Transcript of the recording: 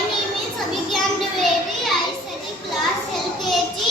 My name is Abhigyan Dwivedi. I study class LKG